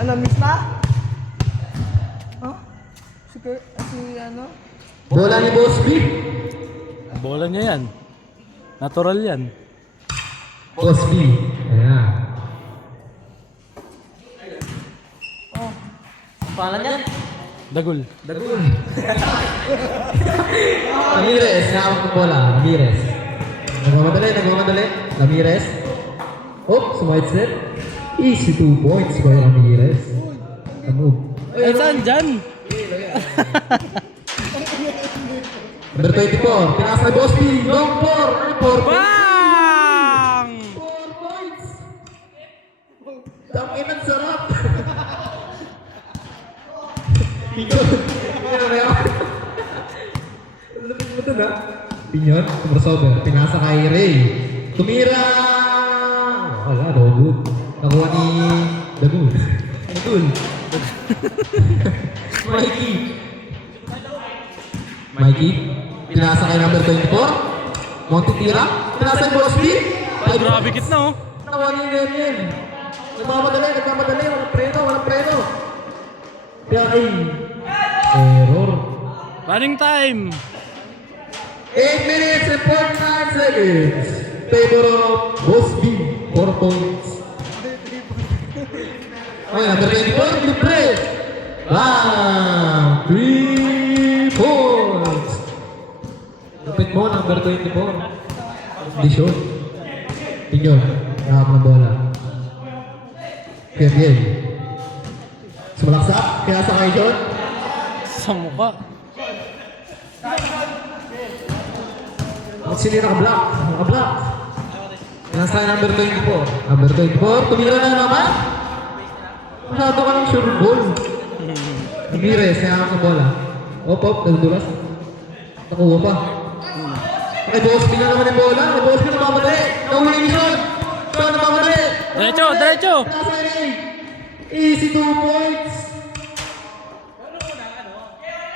Ano, miss na? Huh? Si ano? Bola ni Boss B. Bola niya yan. Natural yan. Boss B. Ayan. Pangalan niya? Dagul. Dagul. Ramirez, nakawag ng bola. Ramirez. Nagmamadali. Ramirez. Oh, sumahit set. Easy 2 points by Ramirez. Move. Ay, saan dyan? Number 24, pinasa kay Boss B. Long 4. 4 points. Bang! 4 points. Tangin ang sarap. Pinyon. Lapit mo ito na. Pinyon, crossover. Pinasa kay Ray. Tumira. Wala, no good. Nakuha ni Dagul. Dagul. Mikey. Pinasa kay number 24. Monty tira. Pinasa kay Boss B. Ay, grabe kit na oh. Nakuha ni Daniel. Nagmamadali. Walang preno. Kaya ay error. Running time. 8 minutes and 49 seconds. Favor of Boss B. 4 points. Okay, number 24, libre. Bang! 3 points. Lupit mo, number 24. Hindi shot. Tingnan, nakap ng bola. Fair. Sumalaksak, kaya sa kayo shot. Sa mukha. At sino yung naka-block? Nasa number 24. Number 24, tumira na naman. Masyado ka ng sure ball. Ramirez, kaya ka sa bola. Op, nagdulas. Nakuha pa. Kay Boss B na naman yung bola. Kay Boss B na mamadali. Nauwi ni Sean. Sean na mamadali. Diretso. Nasa Ray. Easy 2 points.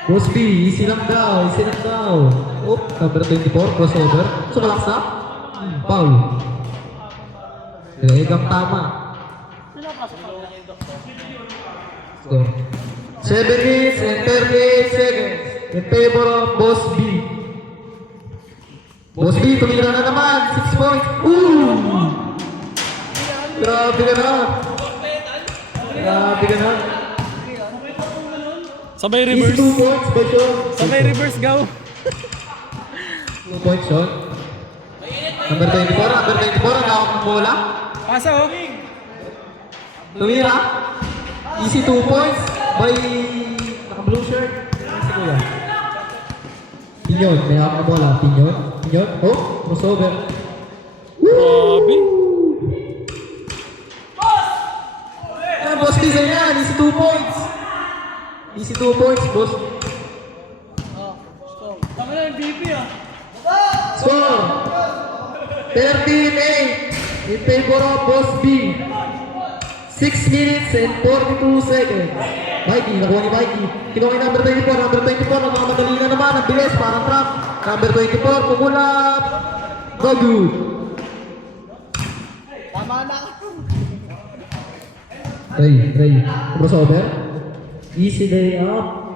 Boss B, easy lang daw. Op, number 24, crossover. Sumalaksa. Foul. Regang tama. Score. 7 minutes and 38 seconds in favor of Boss B. Boss B, tumira na naman. 6 points. Grabe ka na. Sabay Easy reverse. 2 points by Sean. Sabay reverse go. 2 points, Sean. Number 24, ang hawak ng bola. Pasa oh. Tumira. Easy 2 points by naka-blue shirt. Si Kuya. Pinyon, may hawak ng bola. Pinyon. Oh, crossover. Grabe. Ayan, Boss B sa yan. Easy 2 points. Boss. Tama na yung BP ah. Score. 13-8 in favor of Boss B. 6 minutes and 42 seconds. Mikey, nakuha ni Mikey. Kinuha ni number 24, nagmamadali na naman. Ang bilis, parang trap. Number 24, pumulap. No good. Tama na. Ray. Crossover. Easy day up.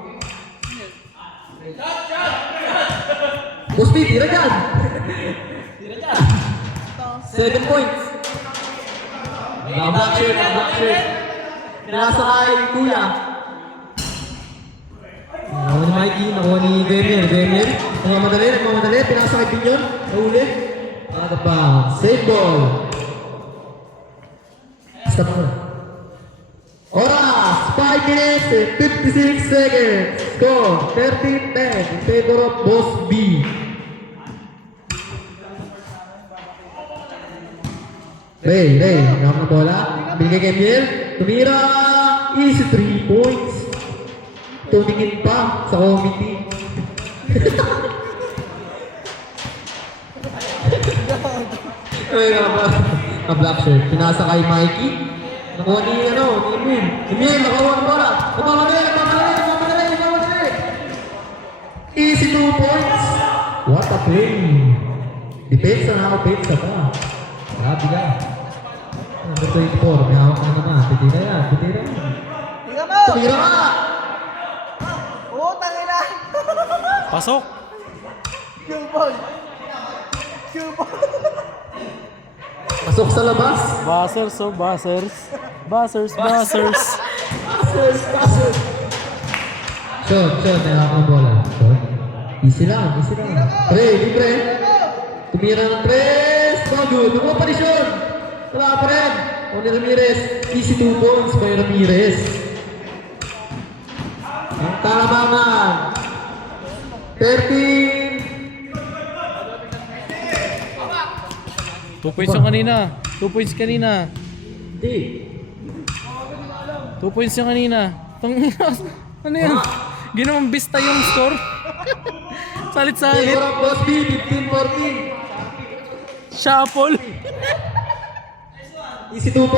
Boss B, tira dyan. 7 points. Naka-black shirt. Pinasa kay Kuya. Nakuha ni Mikey, nakuha ni Daniel. Nagmamadali. Pinasa kay Pinyon. Nahuli. Save ball. Stop mo. Oras, 5 minutes and 56 seconds. Score, 13-10 in favor of Boss B. Ray, nakap na bola. Binigay kay Miel. Tumira. Easy 3 points. Tumingin pa sa committee. Ay, nga black shirt. Pinasa kay Mikey. Nakuha ni Emil. Emil, nakuha ng bola. Nagmamadali. Easy 2 points. What a play. Depensa na ako, pensa pa. Grabe ka. Number 24, may hawak na naman. Pitira yan. tumira ka! Oo, tangina. Pasok. Cubon. Cubon. Pasok sa labas. Buzzers, oh, buzzers. Buzzers, buzzers. Pasok. Shot, nailangan ang bola. Shot. Easy lang. Pre, libre. Tumira ng tres. Bago, nakuha pa ni Sean. Wala pa rin. Tony Ramirez. Easy 2 points by Ramirez. Ang tabangan. 13. 2 points yung kanina. 2 points kanina. Hindi. 2 points yung kanina. Ano yan? Ginawang bista yung score. Salit-salit. Score of Boss B, 15-14. Shuffle. Easy 2 points.